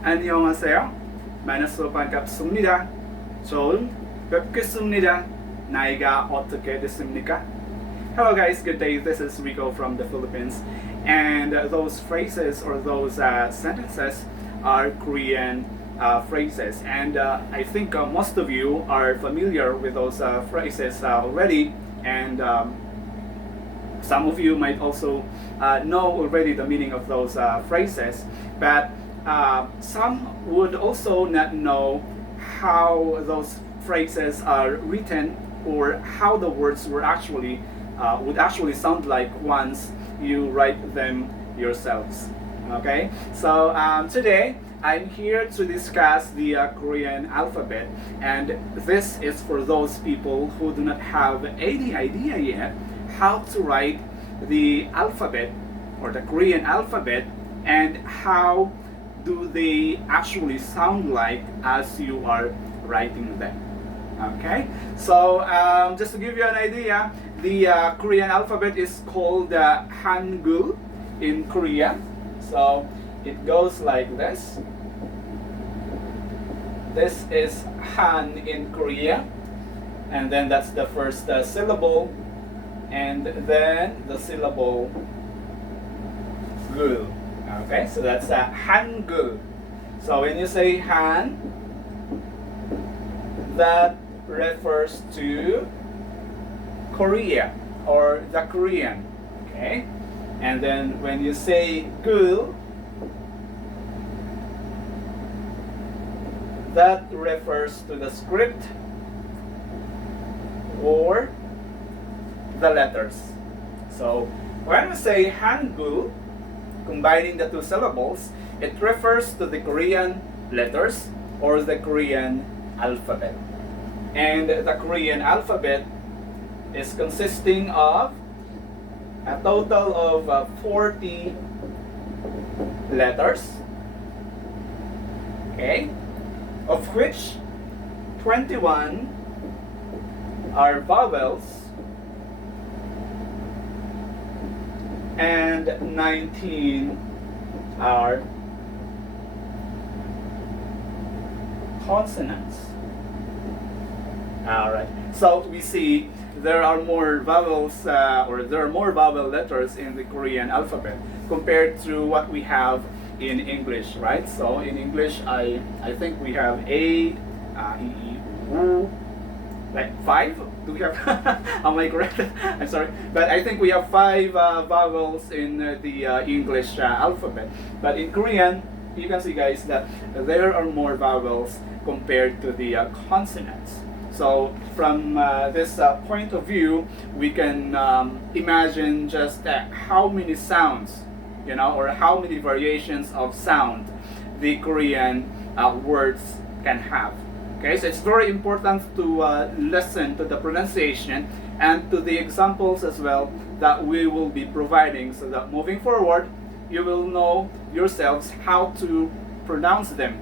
안녕하세요. 만나서 반갑습니다. 좋은 뵙겠습니다. 나이가 어떻게 됐습니까? Hello guys, good day. This is Rico from the Philippines. And those phrases or those sentences are Korean phrases. And I think most of you are familiar with those phrases already. And some of you might also know already the meaning of those phrases. But some would also not know how those phrases are written or how the words were actually would actually sound like once you write them yourselves. Okay, so today I'm here to discuss the Korean alphabet, and this is for those people who do not have any idea yet how to write the alphabet or the Korean alphabet and how do they actually sound like as you are writing them. Okay, so just to give you an idea, the Korean alphabet is called Hangul in Korea. So it goes like this. This is Han in Korea, and then that's the first syllable, and then the syllable Gul. Okay, so that's Hangul. So when you say Han, that refers to Korea or the Korean. Okay, and then when you say Gul, that refers to the script or the letters. So when we say Hangul, combining the two syllables, it refers to the Korean letters or the Korean alphabet. And the Korean alphabet is consisting of a total of 40 letters, okay, of which 21 are vowels and 19 are consonants. Alright, so we see there are more vowels or there are more vowel letters in the Korean alphabet compared to what we have in English, right? So in English, I think we have A, E, E, U, like 5? Do we have? Am I correct? I'm sorry, but I think we have 5 vowels in the English alphabet. But in Korean, you can see, guys, that there are more vowels compared to the consonants. So from this point of view, we can imagine just how many sounds, you know, or how many variations of sound the Korean words can have. Okay, so it's very important to listen to the pronunciation and to the examples as well that we will be providing, so that moving forward, you will know yourselves how to pronounce them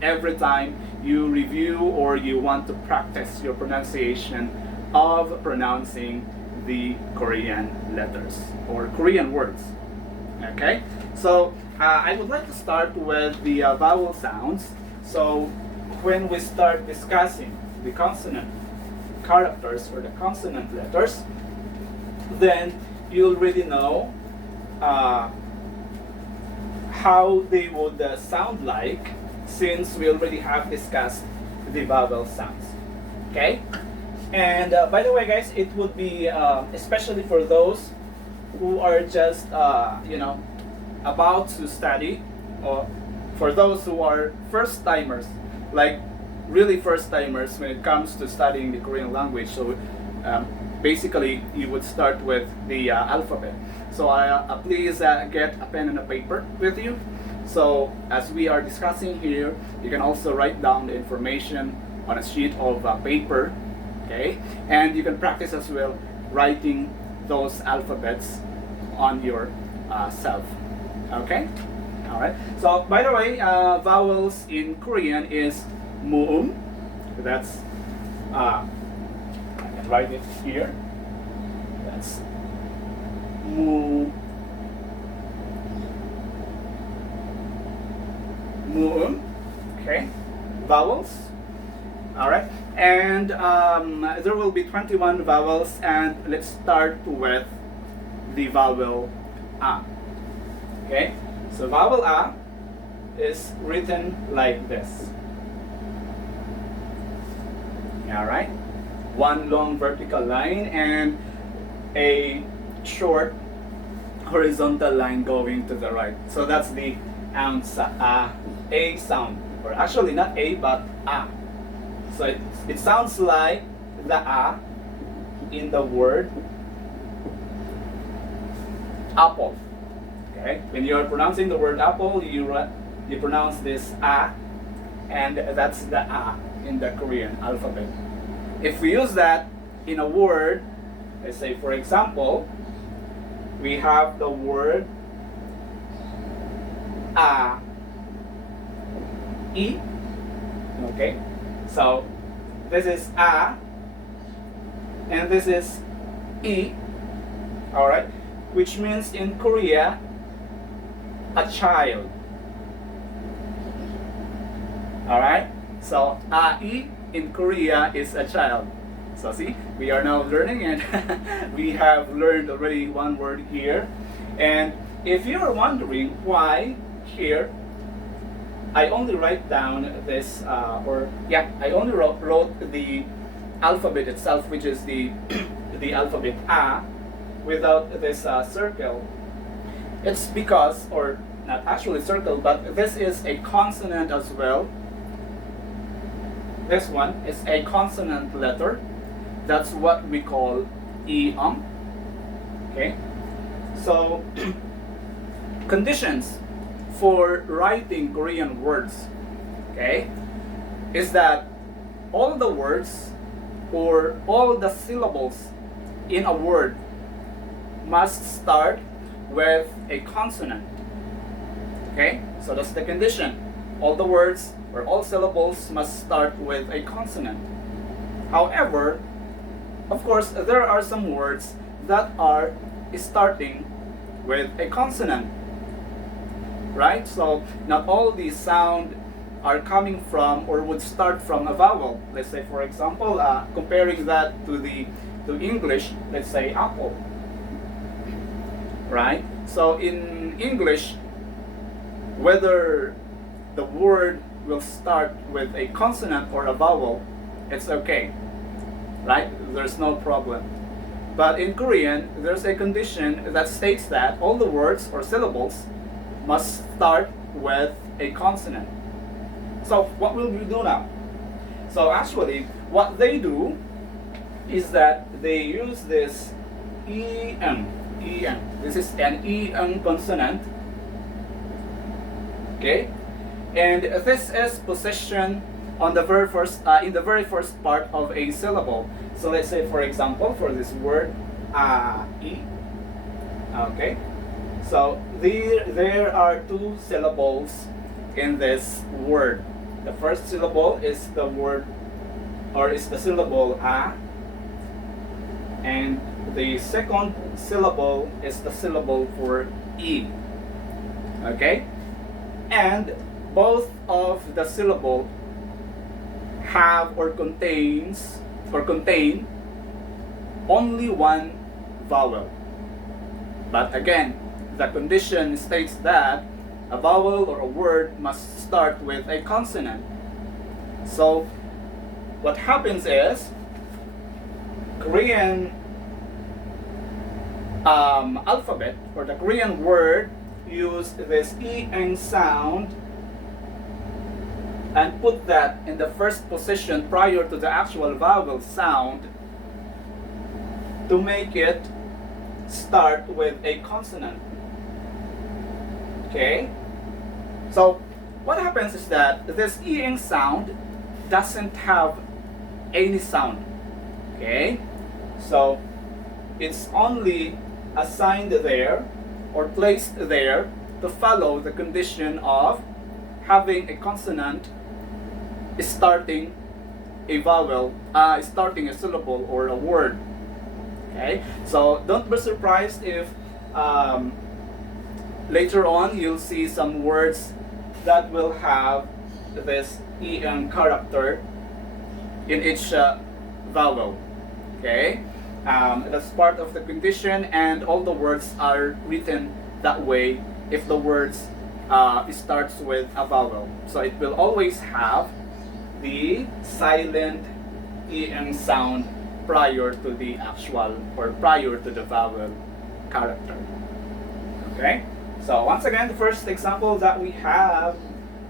every time you review or you want to practice your pronunciation of pronouncing the Korean letters or Korean words. Okay, so I would like to start with the vowel sounds. So when we start discussing the consonant characters or the consonant letters, then you already know how they would sound like, since we already have discussed the vowel sounds. Okay, and by the way, guys, it would be especially for those who are just you know, about to study, or for those who are first timers, like really first timers when it comes to studying the Korean language. So basically you would start with the alphabet. So please get a pen and a paper with you. So as we are discussing here, you can also write down the information on a sheet of paper, okay? And you can practice as well writing those alphabets on your self, okay? All right. So by the way, vowels in Korean is muum. That's I can write it here. That's mu. muum. Okay, vowels. All right, and there will be 21 vowels, and let's start with the vowel a. Okay, so vowel a is written like this. All right, one long vertical line and a short horizontal line going to the right. So that's the a sound, or actually not a but a. So it sounds like the a in the word apple. Okay, when you are pronouncing the word apple, you pronounce this a, and that's the a in the Korean alphabet. If we use that in a word, let's say for example, we have the word a, e. Okay, so this is a and this is e. All right, which means in Korea a child. All right, so a, e in Korea is a child. So see, we are now learning, and we have learned already one word here. And if you're wondering why here I only write down this, I only wrote the alphabet itself, which is the the alphabet a, without this circle. It's because, or not actually circle, but this is a consonant as well. This one is a consonant letter. That's what we call e-um. Okay, so conditions for writing Korean words, okay, is that all the words or all the syllables in a word must start with a consonant. Okay, so that's the condition. All the words or all syllables must start with a consonant. However, of course, there are some words that are starting with a consonant, right? So not all the sound are coming from or would start from a vowel. Let's say, for example, comparing that to English, let's say apple, right? So in English, whether the word will start with a consonant or a vowel, it's okay, right? There's no problem. But in Korean, there's a condition that states that all the words or syllables must start with a consonant. So what will we do now? So actually, what they do is that they use this en. This is an en consonant. Okay, and this is positioned on the very first in the very first part of a syllable. So let's say, for example, for this word e. Okay, so there are two syllables in this word. The first syllable is the word, or is the syllable a, and the second syllable is the syllable for e. Okay, and both of the syllable have or contain only one vowel. But again, the condition states that a vowel or a word must start with a consonant. So what happens is, Korean alphabet or the Korean word use this en sound and put that in the first position prior to the actual vowel sound to make it start with a consonant. Okay, so what happens is that this en sound doesn't have any sound. Okay, so it's only assigned there or placed there to follow the condition of having a consonant starting a vowel, starting a syllable or a word. Okay, so don't be surprised if later on you'll see some words that will have this en character in each vowel. Okay, that's part of the condition, and all the words are written that way if the words starts with a vowel. So it will always have the silent en sound prior to the actual or prior to the vowel character. Okay, so once again, the first example that we have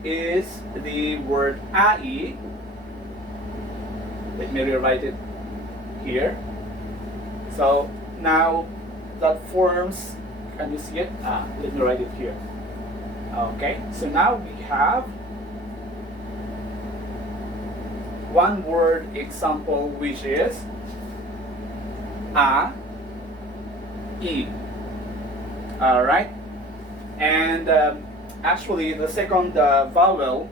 is the word ai. Let me rewrite it here. So now that forms, can you see it? Let me write it here. Okay, so now we have one word example, which is a, e. All right, and actually the second vowel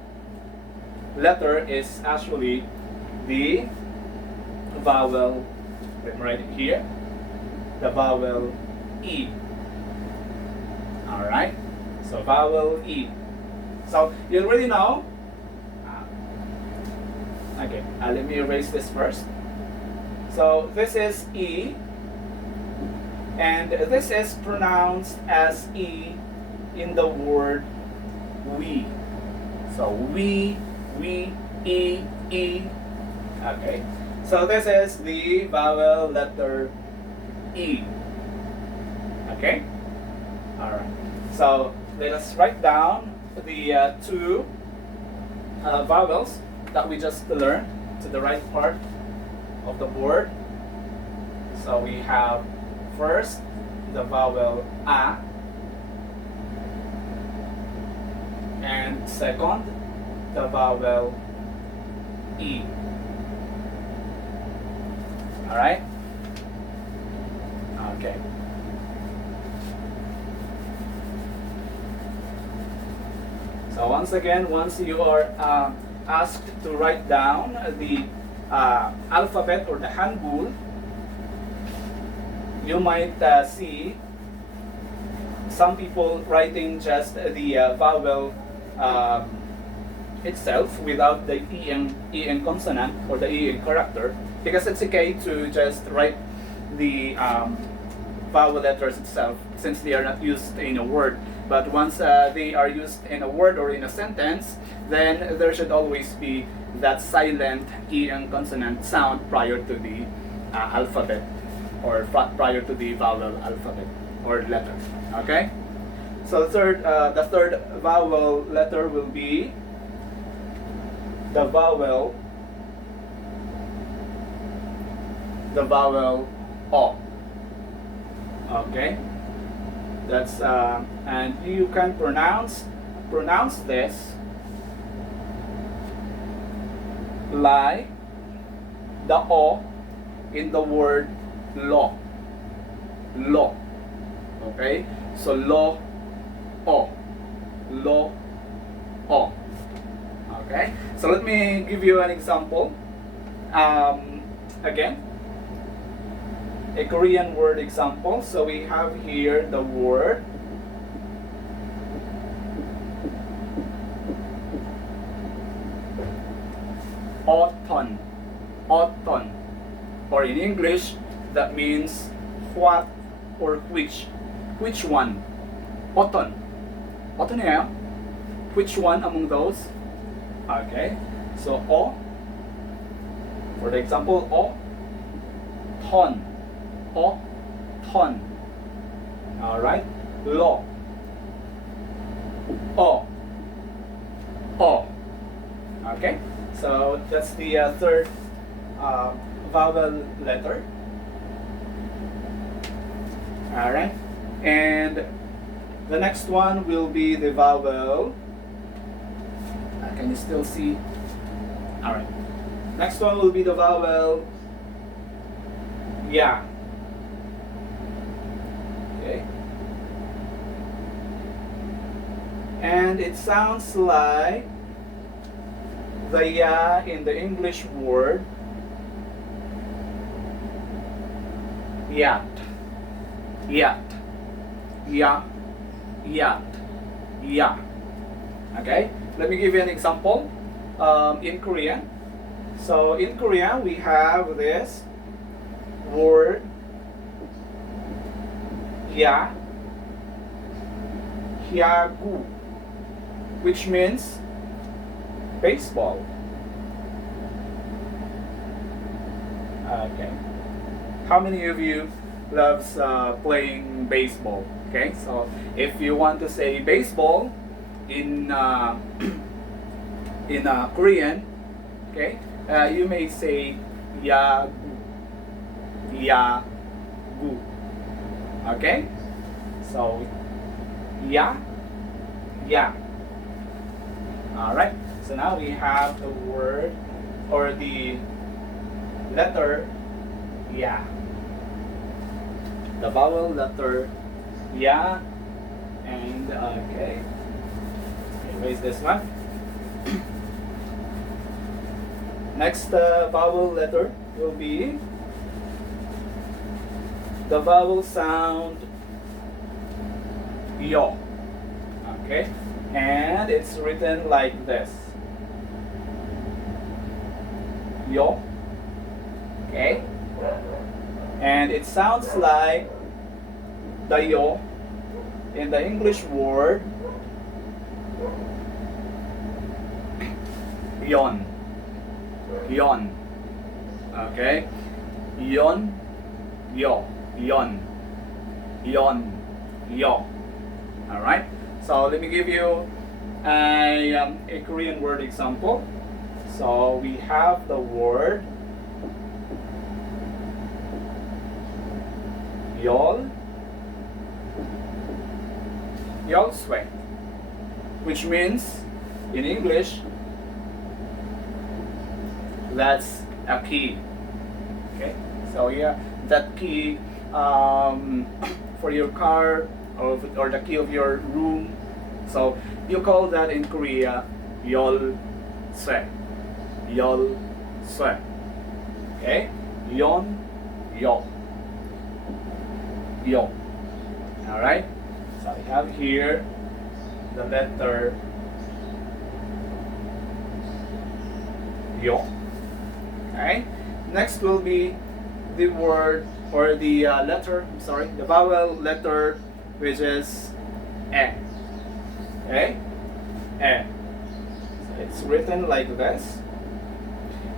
letter is actually the vowel. Let me write it here. The vowel e. All right, so vowel e. So you already know. Okay, let me erase this first. So this is E, and this is pronounced as E in the word we. So we, E, E. Okay, so this is the vowel letter E. Okay, all right. So let us write down the two vowels that we just learned to the right part of the board. So we have first the vowel a, and second the vowel e. All right? Okay. So once again, once you are asked to write down the alphabet or the Hangul, you might see some people writing just the vowel itself without the en consonant or the en character, because it's okay to just write the vowel letters itself since they are not used in a word. But once they are used in a word or in a sentence, then there should always be that silent en consonant sound prior to the alphabet, or prior to the vowel alphabet or letter. Okay? So the third vowel letter will be the vowel O. Okay? That's and you can pronounce this like the O in the word lo. Lo. Okay? So lo, o. Lo, o. Okay? So let me give you an example. Again, a Korean word example. So we have here the word autumn. Autumn. Or in English, that means what or which. Which one? Autumn. Autumn yeah? Which one among those? Okay. So O. For the example, O. Ton. O. Ton. Alright. Lo. O. O. Okay. So that's the third vowel letter. Alright. And the next one will be the vowel. Can you still see? Alright. Next one will be the vowel ya. Okay. And it sounds like the ya in the English word yacht. Yacht. Ya. Yacht. Ya. Okay, let me give you an example. In Korean, so in Korean we have this word ya, hyagu, which means baseball. Okay, how many of you loves playing baseball? Okay, so if you want to say baseball in in Korean, okay, you may say yagu, yagu. Okay, so ya, ya. All right. So now we have the word or the letter ya, the vowel letter ya, and okay. Erase this one. Next vowel letter will be the vowel sound yo. Okay, and it's written like this. Yo. Okay, and it sounds like the yo in the English word yon. Yon. Okay, yon, yo, yon, yon, yo. All right. So let me give you a Korean word example. So we have the word yol, yolswe, which means in English that's a key. Okay, so yeah, that key for your car or the key of your room. So you call that in Korea yol swe, yol swe. Okay, yon, yo, yo. All right. So I have here the letter yo. Okay. Next will be the word or the letter. I'm sorry, the vowel letter, which is e. Okay, e. So it's written like this,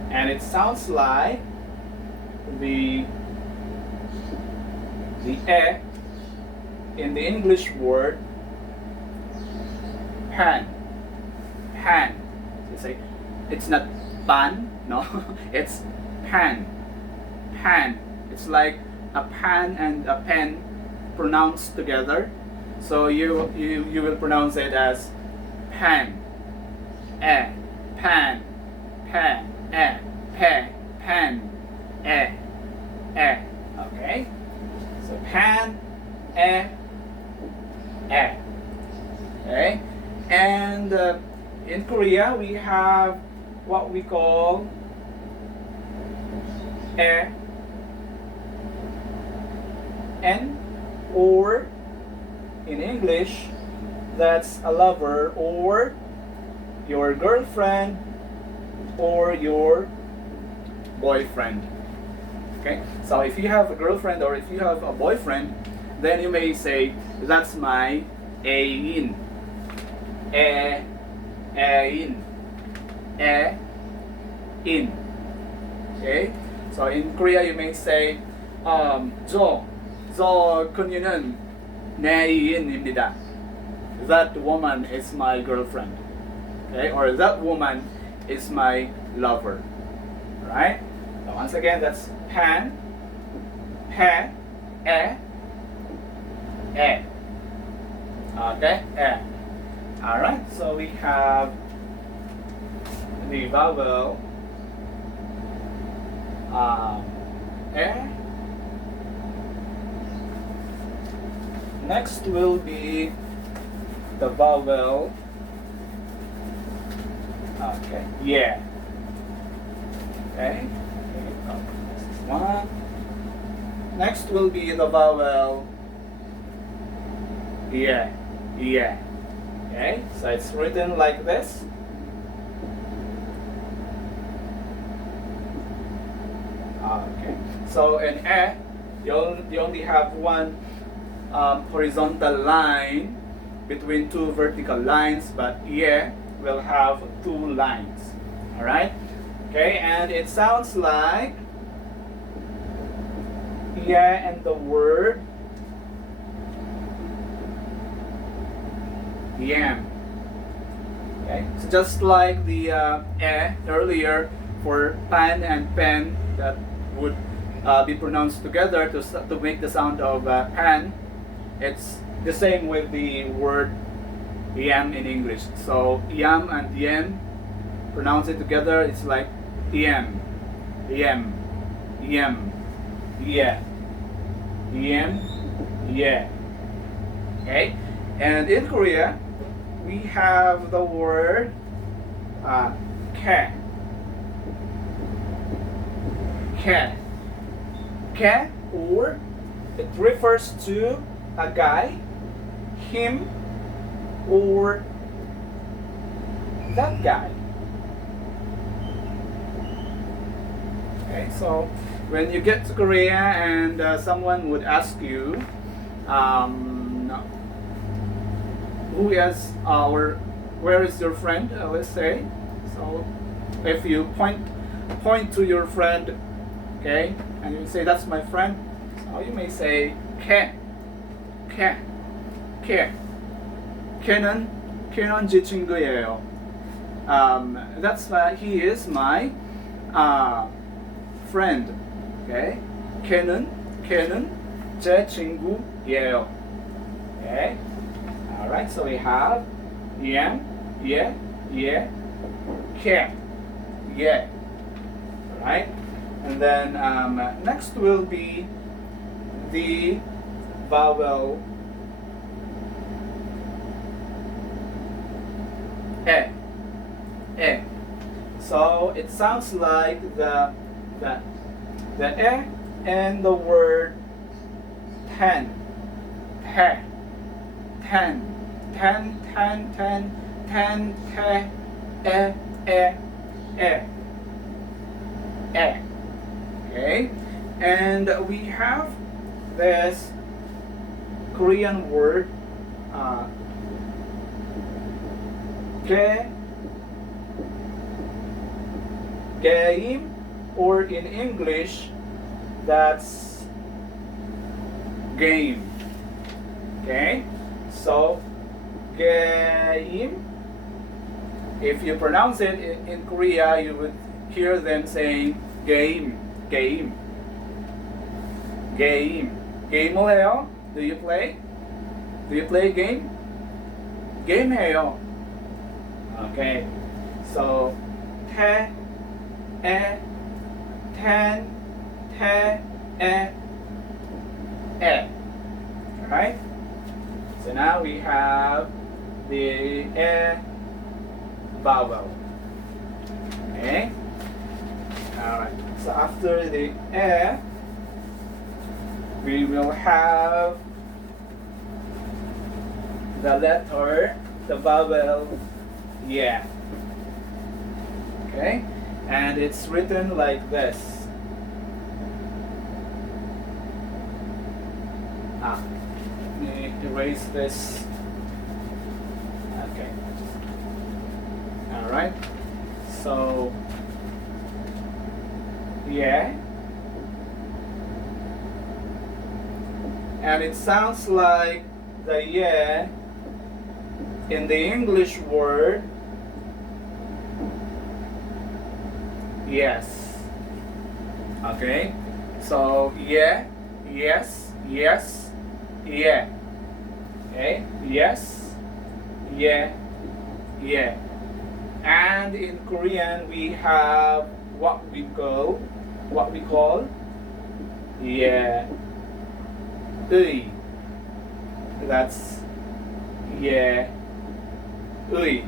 and it sounds like the e in the English word pan. Pan. It's not pan. No, it's pan. Pan. It's like a pan and a pen pronounced together. So you will pronounce it as pan. Pan. Pan. Pan. Okay. So pan. Okay. And in Korea we have what we call N, or in English that's a lover or your girlfriend or your boyfriend. Okay, so if you have a girlfriend or if you have a boyfriend, then you may say that's my 애인. 애인. in. Okay, so in Korea you may say 저 그녀는 내 애인입니다. That woman is my girlfriend. Okay, or that woman is my lover. Right? So once again, that's pan, pe, e. Okay, All right. So we have the vowel e. Next will be the vowel yeah. Okay. This is one. Next will be the vowel yeah. Okay, so it's written like this. Okay, so in E, you only have one horizontal line between two vertical lines, but ye will have two lines. All right. Okay, and it sounds like yeah and the word yam. Okay, so just like the earlier for pan and pen that would be pronounced together to make the sound of pan, it's the same with the word yam in English. So yam and yam, pronounce it together, it's like yam, yam, yam, yeah, yam, yeah. Okay, and in Korea we have the word ke, ke, ke, or it refers to a guy, him, or that guy. Okay, so when you get to Korea and someone would ask you, who is or where is your friend? Let's say. So if you point to your friend, okay, and you say that's my friend, so you may say ke, ke, ke. 걔는 제 친구예요. That's he is my friend. Okay. 걔는 제 친구예요. Okay. All right. So we have yeah, yeah, yeah, 걔, yeah. All right. And then next will be the vowel e. E. So it sounds like the e and the word ten. Te. Ten. Ten, ten, ten, ten, te, e, e, e. E. Okay? And we have this Korean word game, or in English that's game. Okay, so game, if you pronounce it in Korea, you would hear them saying game, game, game. game 해요? Do you play? Do you play game? game 해요. Okay, so 태, 에, 텐, 태, 에, 에. Alright? So now we have the e vowel. Okay? Alright. So after the e, we will have the letter, the vowel, yeah. Okay? And it's written like this. Let me erase this. Okay. Alright. So, yeah. And it sounds like the yeah in the English word yes. Okay? So, yeah, yes, yes, yeah. Okay? Yes, yeah, yeah. And in Korean we have what we call yeah, 의. That's yeah, 의.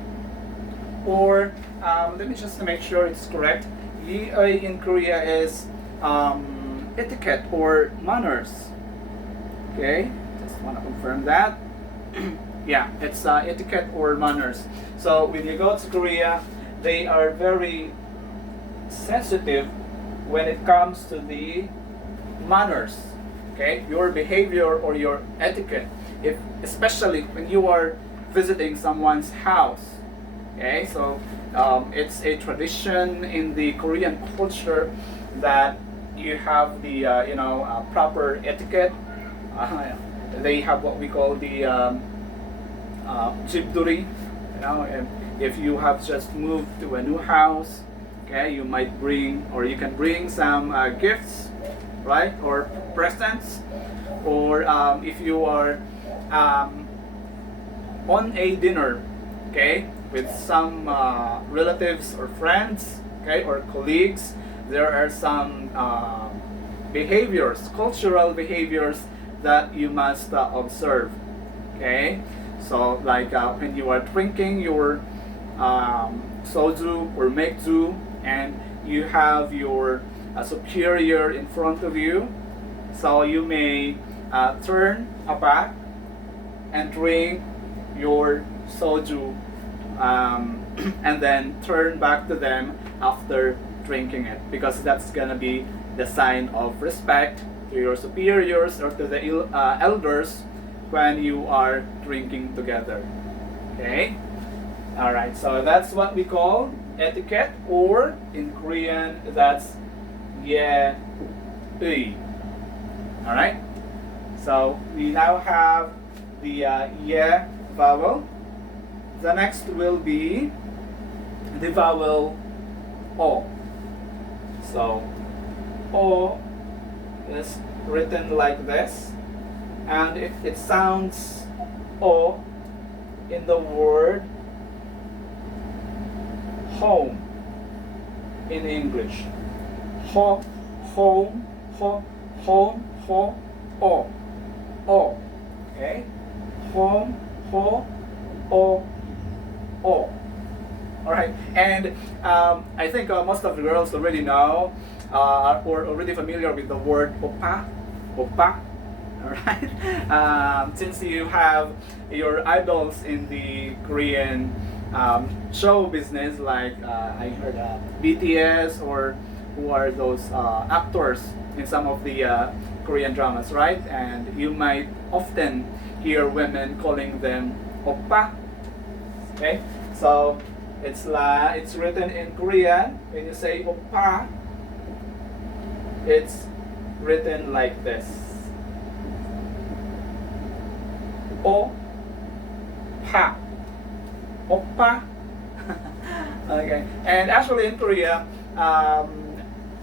Or let me just make sure it's correct. 의 in Korea is etiquette or manners. Okay, just want to confirm that. Yeah, it's etiquette or manners. So when you go to Korea, they are very sensitive when it comes to the manners. Okay, your behavior or your etiquette, if especially when you are visiting someone's house. Okay, so it's a tradition in the Korean culture that you have the proper etiquette. They have what we call the jibduri. If you have just moved to a new house, okay, you might bring or you can bring some gifts, right, or presents, or if you are on a dinner, okay, with some relatives or friends, okay, or colleagues, there are some behaviors, cultural behaviors that you must observe. Okay, so like when you are drinking your soju or mekju, and you have your superior in front of you, so you may turn back and drink your soju, and then turn back to them after drinking it, because that's gonna be the sign of respect to your superiors or to the elders when you are drinking together. Okay? Alright, so that's what we call etiquette, or in Korean, that's ye. Alright? So we now have the ye vowel. The next will be the vowel o. So o is written like this, and it sounds o in the word home in English. Ho, home, ho, home, ho, o, o. Okay? Home, ho, o, o. Alright, and I think most of the girls already know or already familiar with the word oppa, oppa. Alright, since you have your idols in the Korean show business, like I heard BTS, or who are those actors in some of the Korean dramas, right? And you might often hear women calling them oppa. Okay, so it's written in Korean. When you say oppa, it's written like this. O pa, oppa. Okay, and actually in Korea,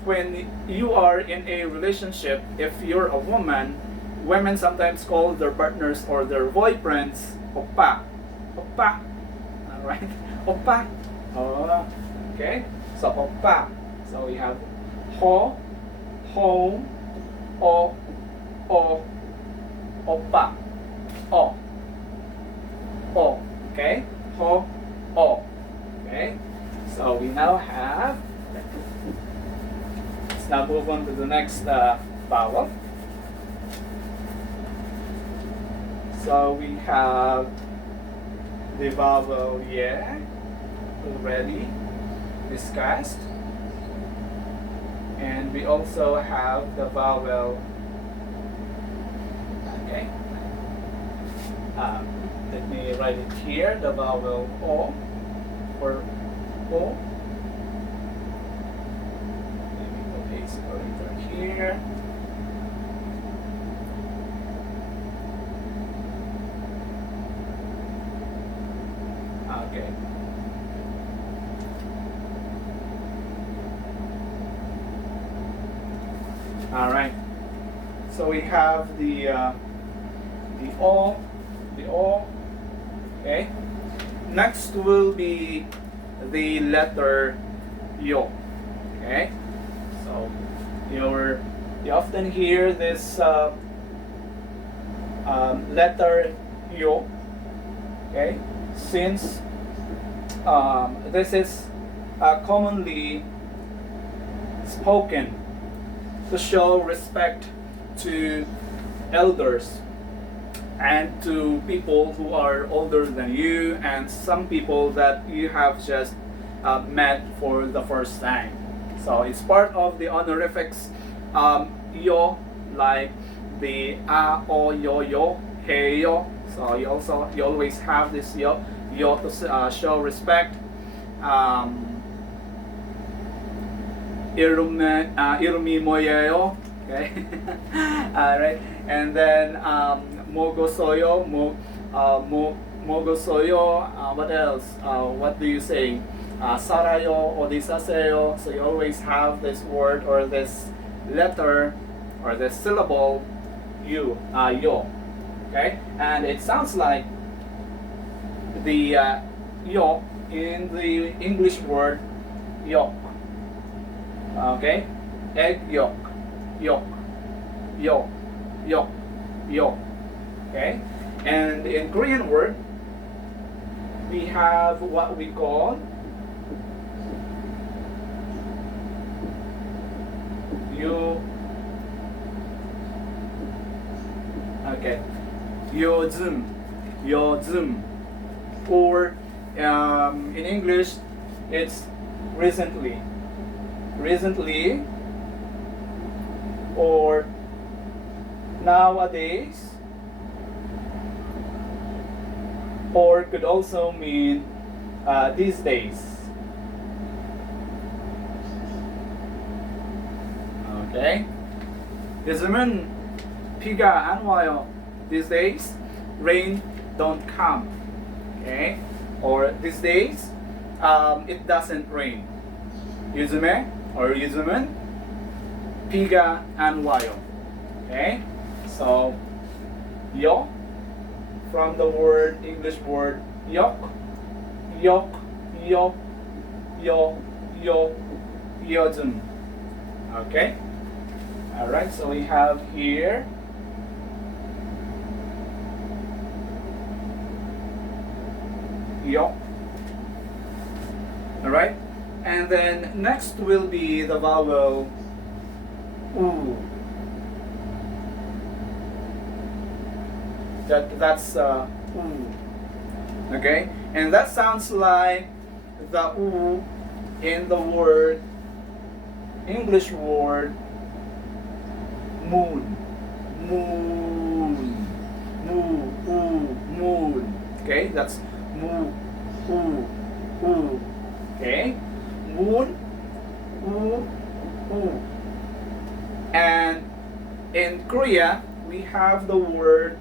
when you are in a relationship, if you're a woman, women sometimes call their partners or their boyfriends oppa, oppa. All right, oppa. Oh, okay. So oppa. So we have ho, home, o, oppa, o, o. Okay, ho, o. Okay. So we now have. Let's now move on to the next vowel. So we have the vowel ye, already discussed, and we also have the vowel. Okay. Let me write it here. The vowel o, or o. Here. Okay. All right. So we have the o, the o. Okay. Next will be the letter yo. Okay. So you often hear this letter yo. Okay, since this is commonly spoken to show respect to elders. and to people who are older than you, and some people that you have just met for the first time. So it's part of the honorifics yo, like the a, o, yo, hey yo. So you always have this yo to show respect. Irumi moyeo. Okay. All right. And then mogo soyo, mogo soyo. What else? What do you say? Sarayo odisaseyo. So you always have this word or this letter or this syllable yo. Okay. And it sounds like the yo in the English word yolk. Okay, egg yolk, yolk, yolk, yolk, yolk. Okay, and in Korean word we have what we call yo. Okay, 요즘, 요즘, or in English it's recently, recently, or nowadays, or could also mean these days. Okay. 요즘은 비가 안 와요. These days, rain don't come. Okay. Or these days, it doesn't rain. 요즘에 or 요즘은 비가 안 와요. Okay. So yo from the word English word yok, yok, yo, yo, yo, 요즘. Okay. All right. So we have here yo. All right. And then next will be the vowel oo. That's oo. Okay, and that sounds like the oo in the word English word moon, moon, moo, oo, moon. Okay, that's moo, oo, oo. Okay, moon, oo, oo. And in Korea we have the word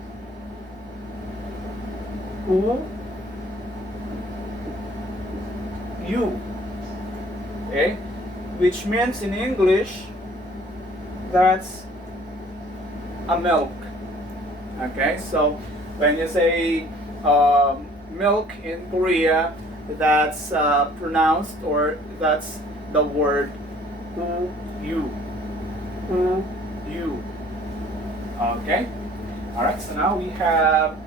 oo, you. Okay, which means in English that's a milk. Okay, so when you say milk in Korea, that's pronounced, or that's the word oo, you. Oo, you. Okay, all right. So now we have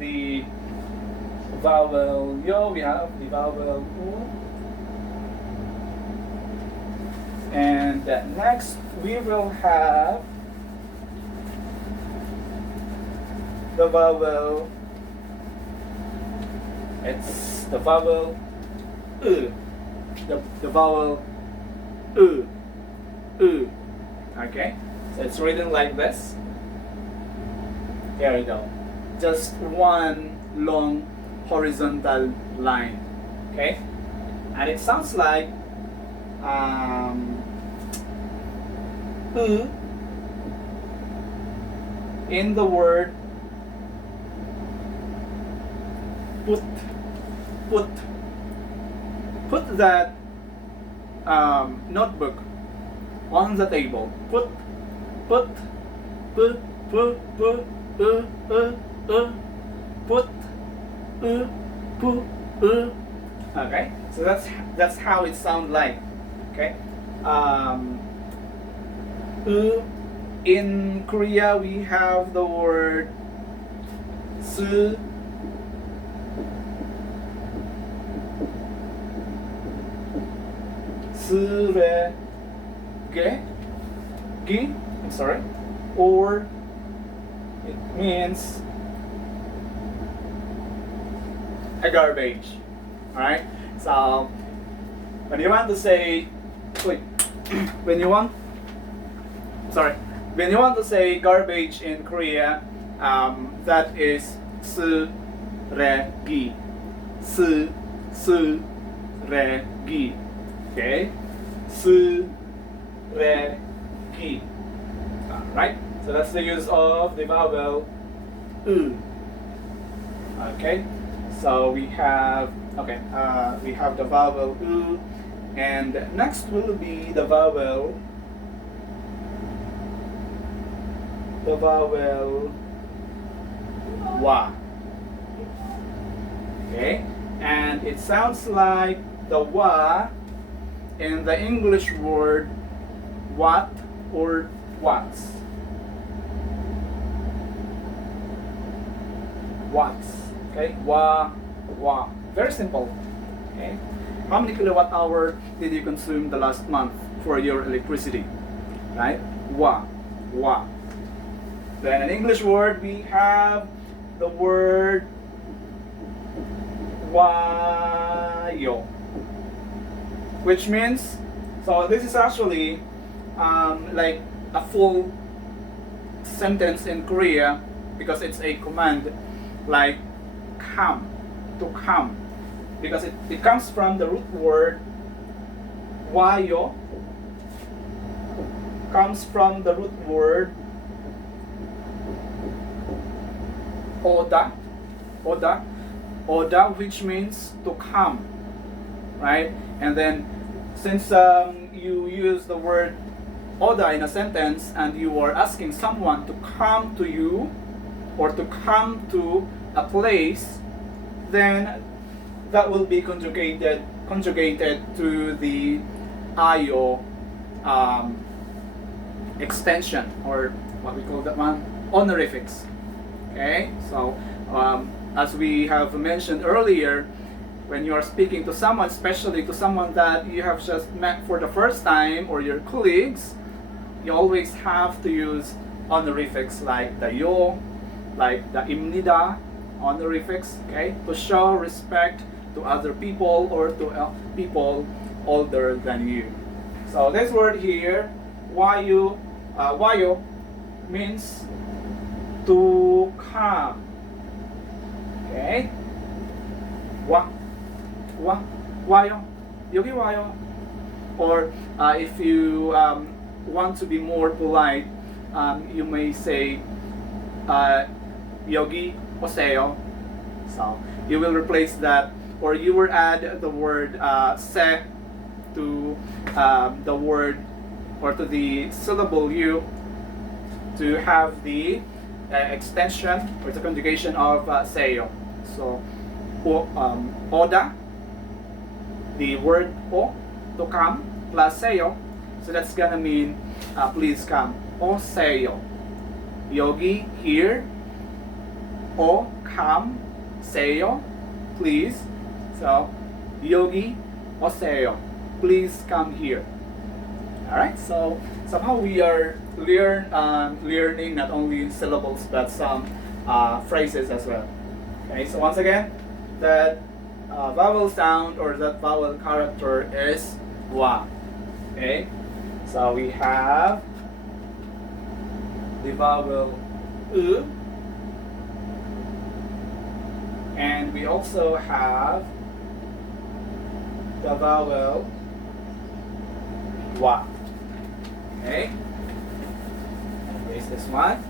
the vowel yo. We have the vowel oo. And next we will have the vowel. It's the vowel the vowel okay, so it's written like this. Here we go, just one long horizontal line. Okay, and it sounds like in the word put that notebook on the table. Put okay, so that's how it sounds like. Okay, in Korea we have the word su, I'm sorry, or it means a garbage. All right. So when you want to say, wait, when you want, sorry, when you want to say garbage in Korea, that is 쓰레기, 쓰레기, okay, 쓰레기. All right. So that's the use of the vowel u. Okay. So we have the vowel u, and next will be the vowel wa. Okay, and it sounds like the wa in the English word what or what's. Okay, wa. Very simple. Okay, how many kilowatt hour did you consume the last month for your electricity? Right, wa. Then an English word, we have the word wayo, which means, so this is actually like a full sentence in Korea because it's a command like come, to come, because it comes from the root word wayo, comes from the root word oda, which means to come, right? And then since you use the word oda in a sentence and you are asking someone to come to you or to come to a place, then that will be conjugated to the ayo extension, or what we call that one, honorifics. Okay, so as we have mentioned earlier, when you are speaking to someone, especially to someone that you have just met for the first time or your colleagues, you always have to use honorifics like the yo, like the imnida honorifics, okay, to show respect to other people or to people older than you. So this word here, wayo, means to come. Okay? Wayo. 여기 와요. Or if you want to be more polite, you may say 여기 오세요. So you will replace that, or you will add the word se to the word, or to the syllable u, to have the extension or the conjugation of seyo. So oda, the word o, to come, plus seyo, so that's gonna mean please come. 오세요. 여기, here. O, come. 세요, please. So 여기 오세요, please come here. Alright, so somehow we are learning not only syllables but some phrases as well. Okay, so once again, that vowel sound or that vowel character is wa. Okay, so we have the vowel u, and we also have the vowel wa. Okay, erase this one,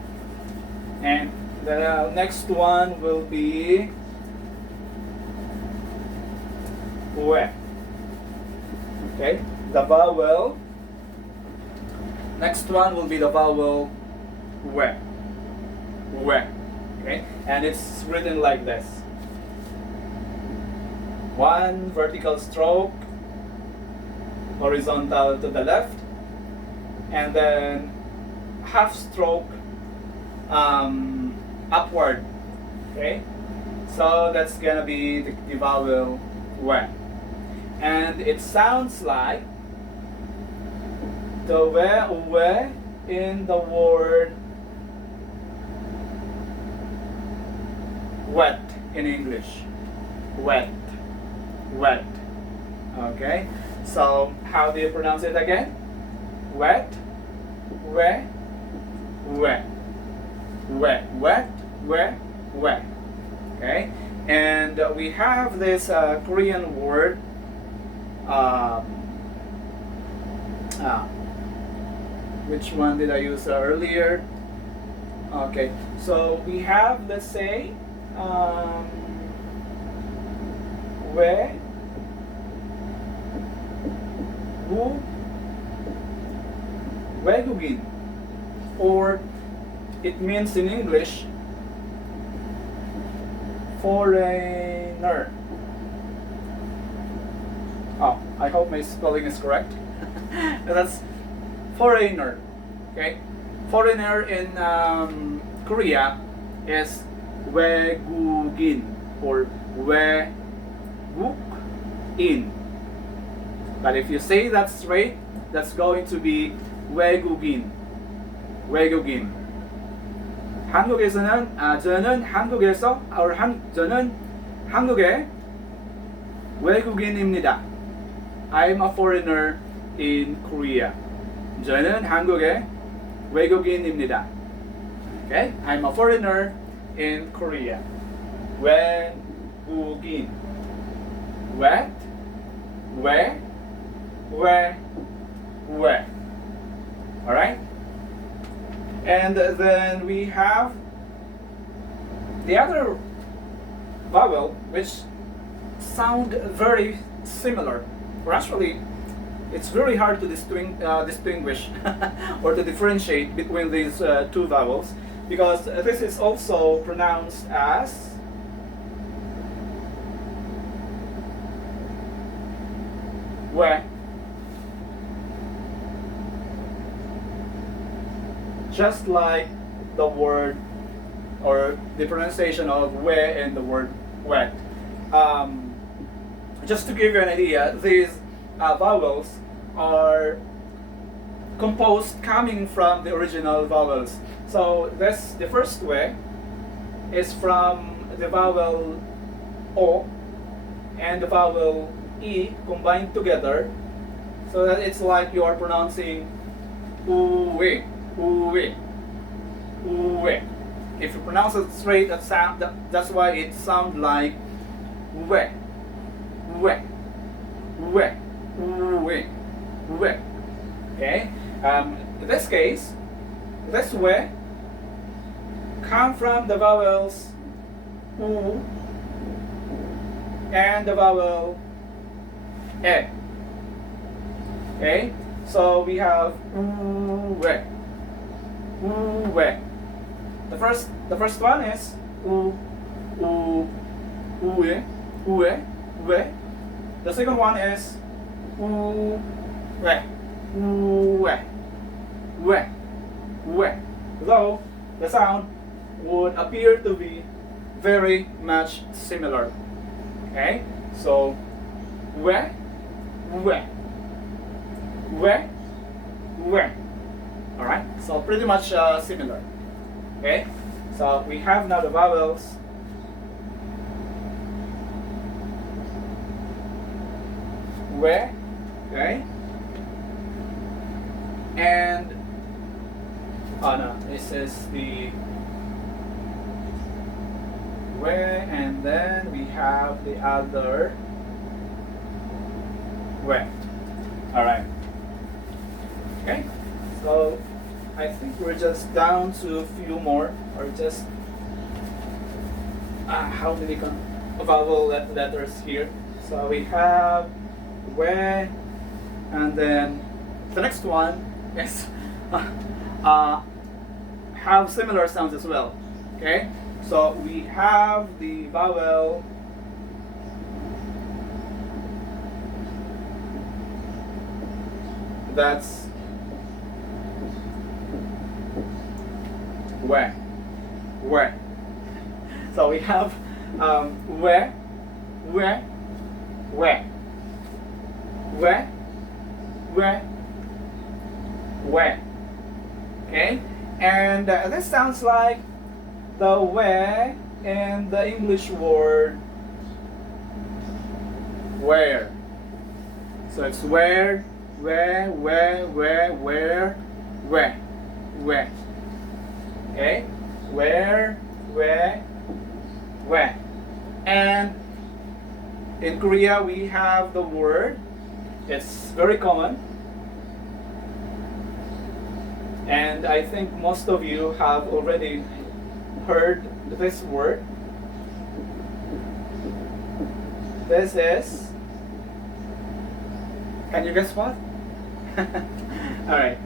and the next one will be we. Okay, the vowel. Next one will be the vowel we. We. Okay, and it's written like this: one vertical stroke, horizontal to the left, and then half stroke upward. Okay, so that's gonna be the vowel we, and it sounds like the we in the word wet in English. wet, wet. Okay, so how do you pronounce it again? Wet, wet, wet, wet, wet, wet, wet. Okay, and we have this Korean word. Which one did I use earlier? Okay, so we have, let's say, where, who, 외국인, or it means in English foreigner. Oh, I hope my spelling is correct. That's foreigner. Okay, foreigner in Korea is 외국인 or 외국인. But if you say that straight, that's going to be 외국인. 외국인. 한국에서는 저는 한국에서 저는 한국의 외국인입니다. I'm a foreigner in Korea. 저는 한국의 외국인입니다. Okay? I'm a foreigner in Korea. 외국인. Wet, where, where. Alright? And then we have the other vowel which sound very similar. Or actually, it's very hard to distinguish or to differentiate between these two vowels, because this is also pronounced as we. Just like the word or the pronunciation of we and the word wet. Just to give you an idea, these vowels are composed coming from the original vowels. So the first way is from the vowel O and the vowel E combined together, so that it's like you are pronouncing uwe, uwe, uwe. If you pronounce it straight, that's why it sounds like we, we, we, we, we. Okay. In this case, this way come from the vowels u and the vowel e. Okay. So we have uwe, uwe. The first one is uwe, uwe, uwe. The second one is uwe, uwe, uwe, uwe. Though the sound would appear to be very much similar. Okay, so uwe, uwe, uwe, uwe. All right, so pretty much similar. Okay, so we have now the vowels. We, okay, and oh no, this is the we, and then we have the other we. All right. Okay, so I think we're just down to a few more, or just how many vowel letters here? So we have we, and then the next one is have similar sounds as well. Okay, so we have the vowel that's we. So we have we, okay, and this sounds like the we in the English word where. So it's where, where. Okay? Where. And in Korea we have the word, it's very common. And I think most of you have already heard this word. This is, can you guess what? Alright,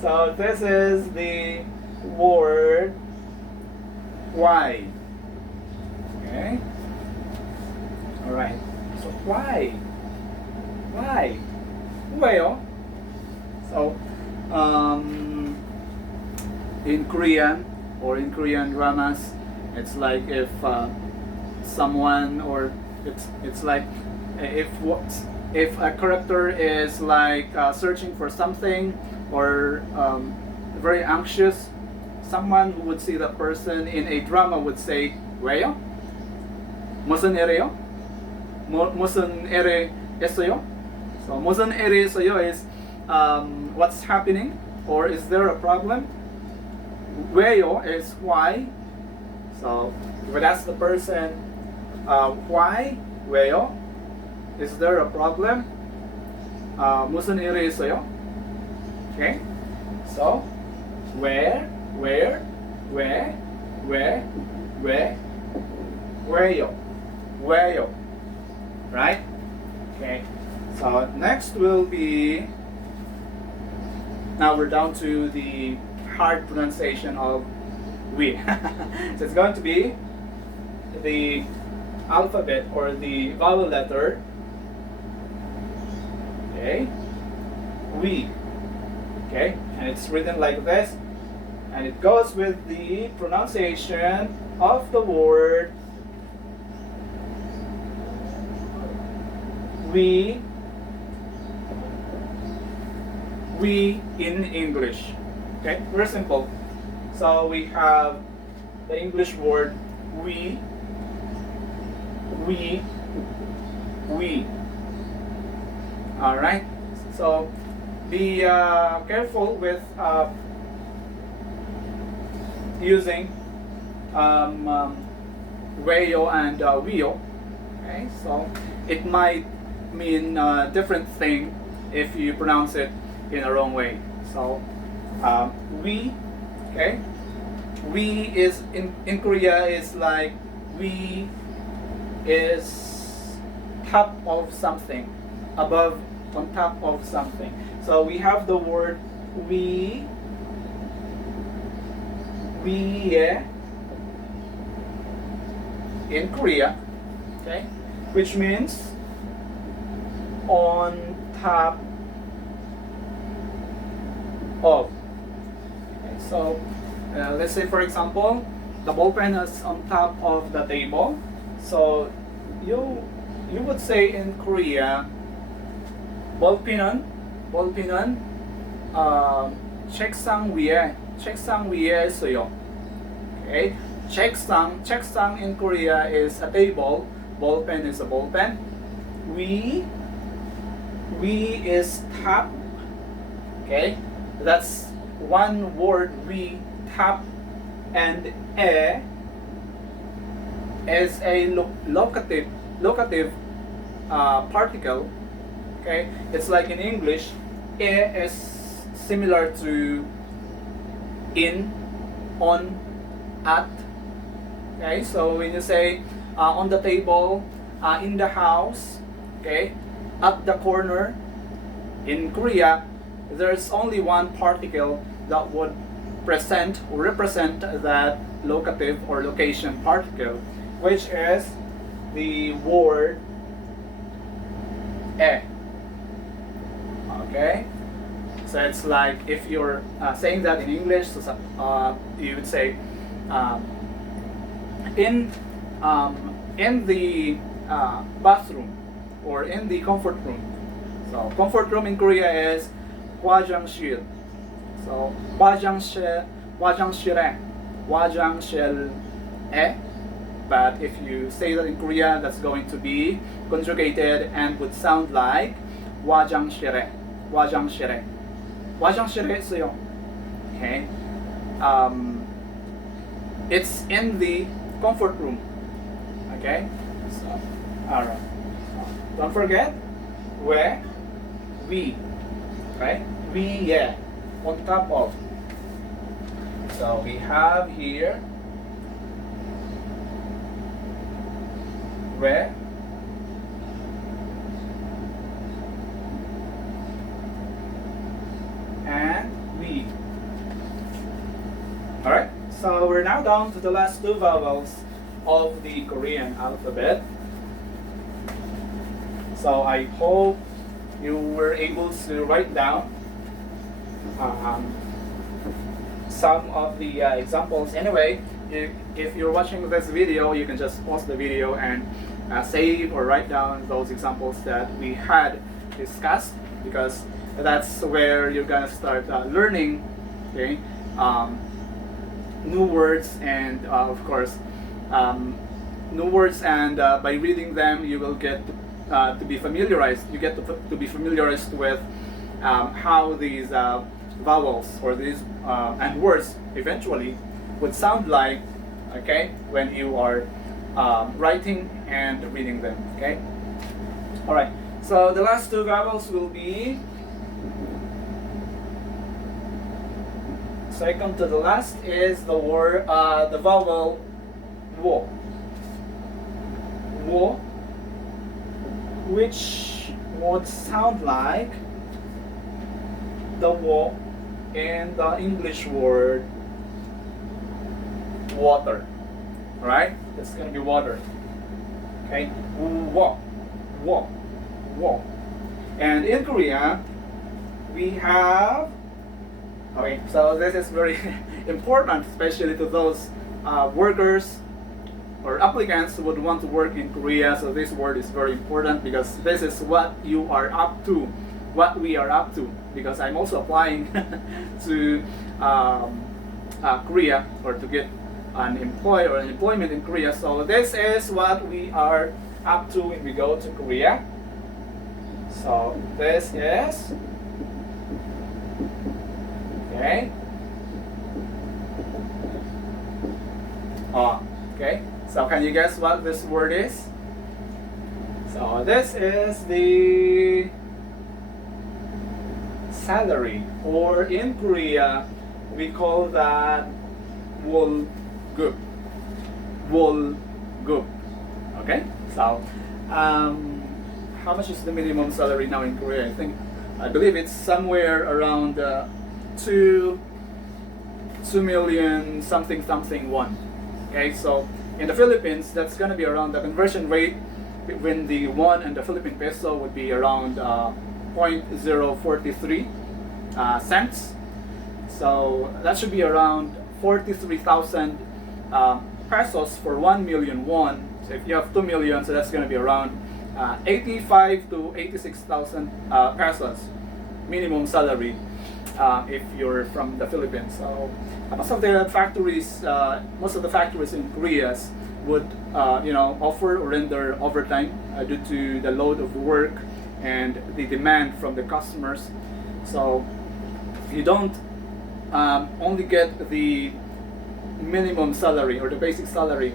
so this is the word why. Okay? Alright, so why? Well, so in Korean or in Korean dramas, it's like if someone, or it's like if a character is like searching for something, or very anxious, someone who would see that person in a drama would say, 왜요? 무슨 일이요? 무슨 일이 있어요? So 무슨 일이 있어요 is what's happening, or is there a problem? 왜요 is why. So if we ask the person, why? 왜요? Is there a problem? 무슨 일이 있어요? Okay? So where, 왜요? Right? Okay. So next will be, now we're down to the hard pronunciation of we. So it's going to be the alphabet or the vowel letter. Okay. We. Okay. And it's written like this. And it goes with the pronunciation of the word we in English. Okay, very simple. So we have the English word we. All right. So be careful with using 왜요 and we요. Okay, so it might mean a different thing if you pronounce it in a wrong way. So we, okay, we is in Korea is like we is top of something, above, on top of something. So we have the word we in Korea, okay, which means on top of. Okay, so let's say for example, the ball pen is on top of the table. So you would say in Korea, 볼펜은 책상 위에 있어요. Okay, 책상 in Korea is a table. Ball pen is a ball pen. We is top. Okay, that's one word. We, top, and is a locative particle. Okay, it's like in English, is similar to in, on, at. Okay, so when you say on the table, in the house, okay, at the corner, in Korea, there's only one particle that would present or represent that locative or location particle, which is the word e. Okay, so it's like if you're saying that in English, so, you would say in the bathroom or in the comfort room. So comfort room in Korea is 화장실. So 화장실에 But if you say that in Korean, that's going to be conjugated and would sound like 화장실에, 화장실에, 화장실에 있어요. Okay. It's in the comfort room. Okay. So, all right. Don't forget where we, right? We, yeah, on top of. So we have here where and we. Alright, so we're now down to the last two vowels of the Korean alphabet. So I hope you were able to write down some of the examples. Anyway, if you're watching this video, you can just pause the video and save or write down those examples that we had discussed, because that's where you're gonna start learning, okay, new words and of course new words, and by reading them you will get to be familiarized. You get to be familiarized with how these vowels or these and words eventually would sound like, okay, when you are writing and reading them. Okay. All right. So the last two vowels will be second to the last is the word the vowel wo. Wo, which would sound like the wo in the English word water. Alright? It's gonna be water. Okay? Wo, wo, wo. And in Korea, we have, okay, so this is very important, especially to those workers or applicants who would want to work in Korea. So this word is very important because this is what you are up to, what we are up to. Because I'm also applying to Korea, or to get an employment in Korea. So this is what we are up to when we go to Korea. So this is, okay. Okay. So can you guess what this word is? So this is the salary, or in Korea we call that 월급. 월급. Okay. So how much is the minimum salary now in Korea? I believe it's somewhere around 2 million something won. Okay, so in the Philippines, that's going to be around, the conversion rate between the won and the Philippine peso would be around 0.043 cents. So that should be around 43,000 pesos for 1 million won. So if you have 2 million, so that's going to be around 85 to 86,000 pesos minimum salary if you're from the Philippines. So most of the factories in Korea would offer or render overtime due to the load of work and the demand from the customers. So if you don't only get the minimum salary or the basic salary,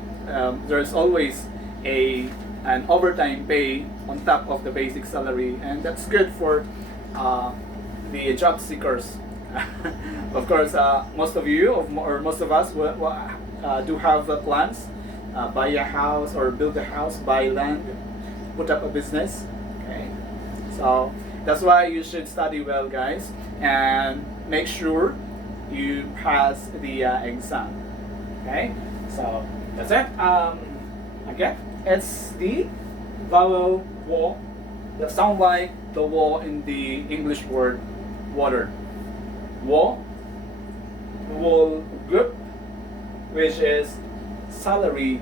there's always an overtime pay on top of the basic salary, and that's good for the job seekers. Of course, most of you or most of us do have plans, buy a house or build a house, buy land, put up a business. Okay, so that's why you should study well, guys, and make sure you pass the exam. Okay, so that's it. Again, it's the vowel wo that sound like the wo in the English word water. Wo, 월급, which is salary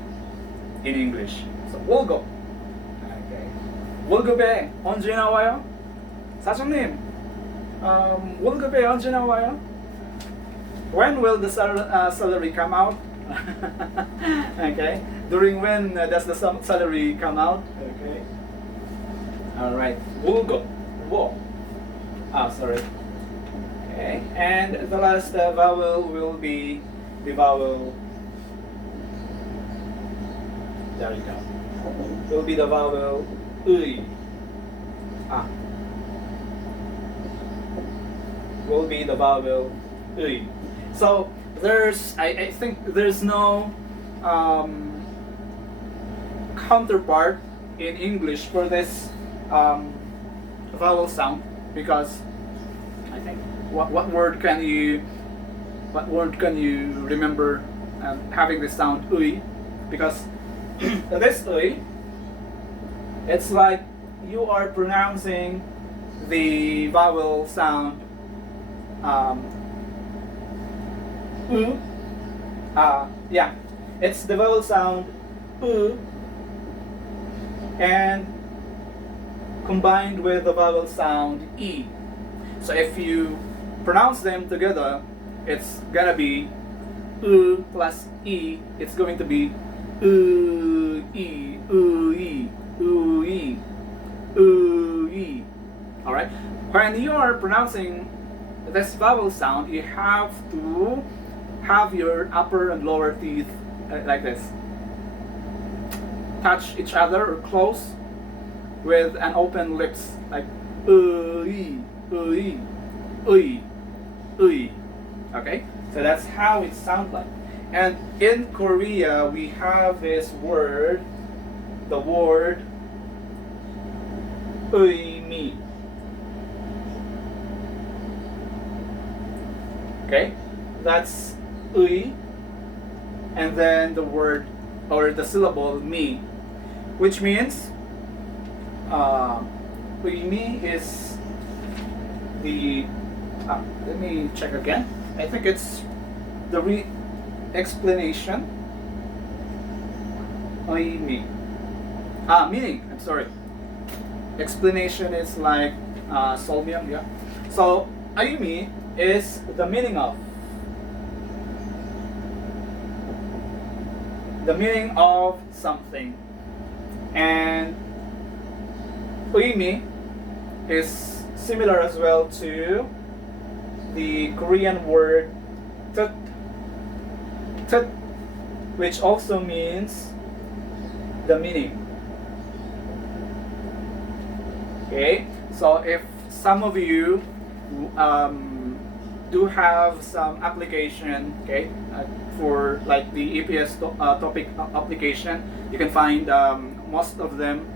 in English. So 월급. Okay. 월급에 언제 나와요? 사장님, 월급에 언제 나와요? When will the salary come out? Okay. During when does the salary come out? Okay. All right. Vulgo. Wo. Ah, sorry. Okay. And the last vowel will be the vowel. There you go. Will be the vowel ui. Ah. Will be the vowel ui. So I think there's no counterpart in English for this vowel sound, because I think what word can you remember having this sound ui? Because this ui, it's like you are pronouncing the vowel sound yeah, it's the vowel sound and combined with the vowel sound e. So if you pronounce them together, it's gonna be plus e. It's going to be e, e. All right. When you are pronouncing this vowel sound, you have to have your upper and lower teeth like this, touch each other or close with an open lips, like okay, so that's how it sounds like. And in Korea we have this word, the word 의미. Okay, that's 의, and then the word or the syllable mi, which means 의미 is the let me check again. I think it's the explanation. 의미. Meaning. I'm sorry. Explanation is like solmium, yeah. So 의미 is the meaning of. The meaning of something. And 의미 is similar as well to the Korean word 뜻, which also means the meaning. Okay, so if some of you do have some application, okay, for like the EPS topic application, you can find most of them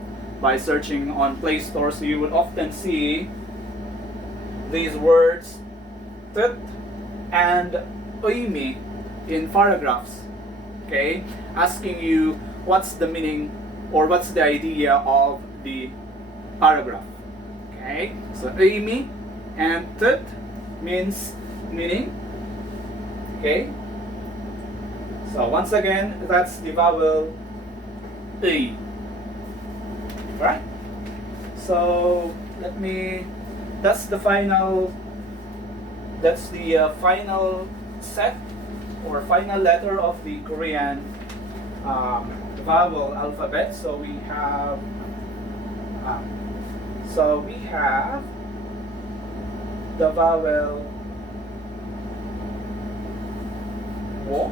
by searching on Play Store. So you would often see these words 뜻 and 의미 in paragraphs, okay, asking you what's the meaning or what's the idea of the paragraph. Okay, so 의미 and 뜻 means meaning. Okay, so once again, that's the vowel 의. Right? So that's the final set or final letter of the Korean vowel alphabet. So we have the vowel wo,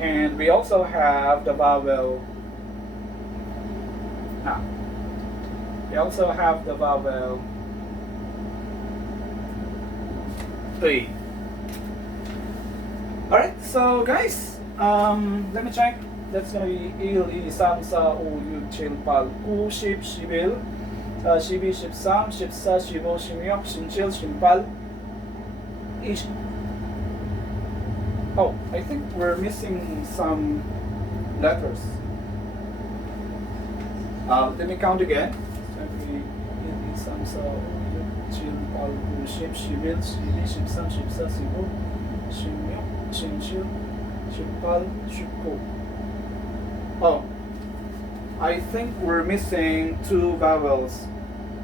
and we also have the vowel 의. Alright, so guys, let me check. That's gonna be 1, 2, 3, 4, 5, 6, 7, 8, 9, 10, 11, 12, 13, 14, 15, 16, 17, 18, 20. Oh, I think we're missing some letters. Let me count again. 1, 2, 3, 4, 5, 6, 7, 8, 9, 10, 11, 12, 13, 14, 15, 16, 17, 18, 19. Oh, I think we're missing 2 vowels.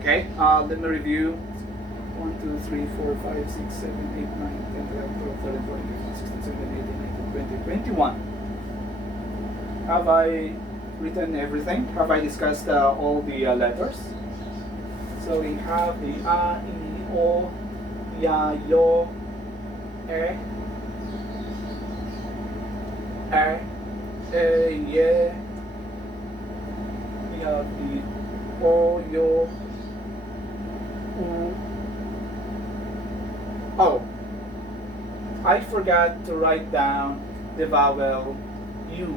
Okay, let me review. 1, 2, 3, 4, 5, 6, 7, 8, 9, 10, 11, 12, 13, 14, 15, 16, 17, 18, 19, 2021. Have I written everything? Have I discussed all the letters? So we have the A, I, O, Ya, Yo, E, Ye. We have the O, Yo, U. Oh, I forgot to write down the vowel U.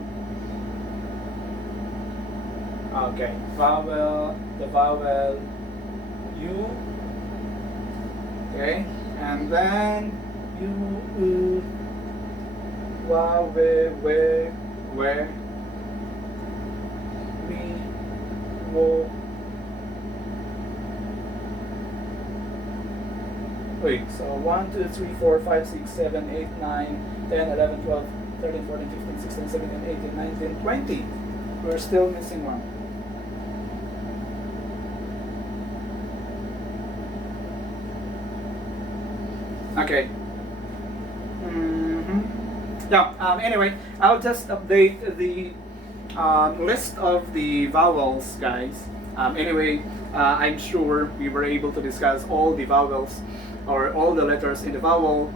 Okay, the vowel U. Okay, and then U, wa, we, where, we, wo. Wait, so 1, 2, 3, 4, 5, 6, 7, 8, 9, 10, 11, 12, 13, 14, 15, 16, 17, 18, 19, 20. We're still missing one. Okay. Yeah, anyway, I'll just update the list of the vowels, guys. Anyway, I'm sure we were able to discuss all the vowels or all the letters in the vowel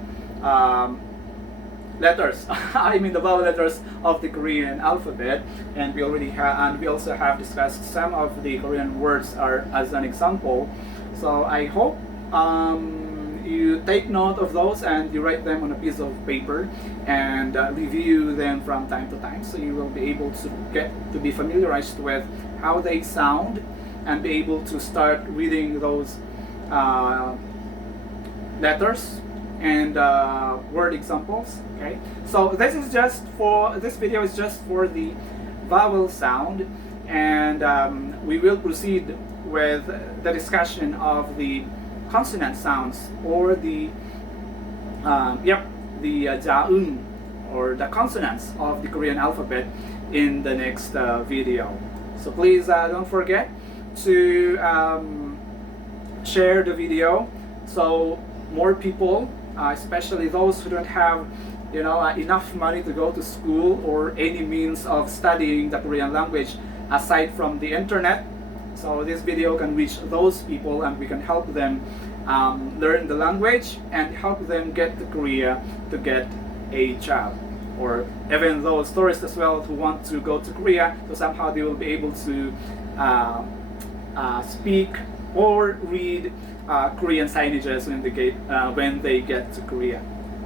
letters. I mean the vowel letters of the Korean alphabet, and we already have, and we also have discussed some of the Korean words are as an example. So I hope you take note of those and you write them on a piece of paper and review them from time to time, so you will be able to get to be familiarized with how they sound and be able to start reading those letters and word examples. Okay, so this video is just for the vowel sound, and we will proceed with the discussion of the consonant sounds, or the jaeung, or the consonants of the Korean alphabet, in the next video. So please don't forget to share the video so more people, especially those who don't have enough money to go to school or any means of studying the Korean language aside from the internet. So this video can reach those people and we can help them learn the language and help them get to Korea to get a job, or even those tourists as well who want to go to Korea, so somehow they will be able to speak or read Korean signages when they get to Korea.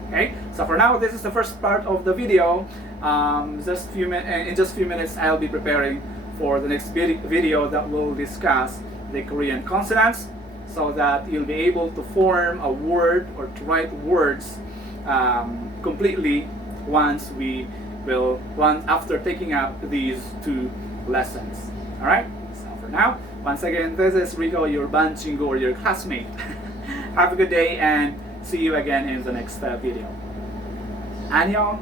Okay, so for now, this is the first part of the video. In just few minutes, I'll be preparing for the next video that will discuss the Korean consonants, so that you'll be able to form a word or to write words completely after taking up these 2 lessons. All right. So for now, once again, this is Rico, your ban chingo or your classmate. Have a good day and see you again in the next video. Annyeong.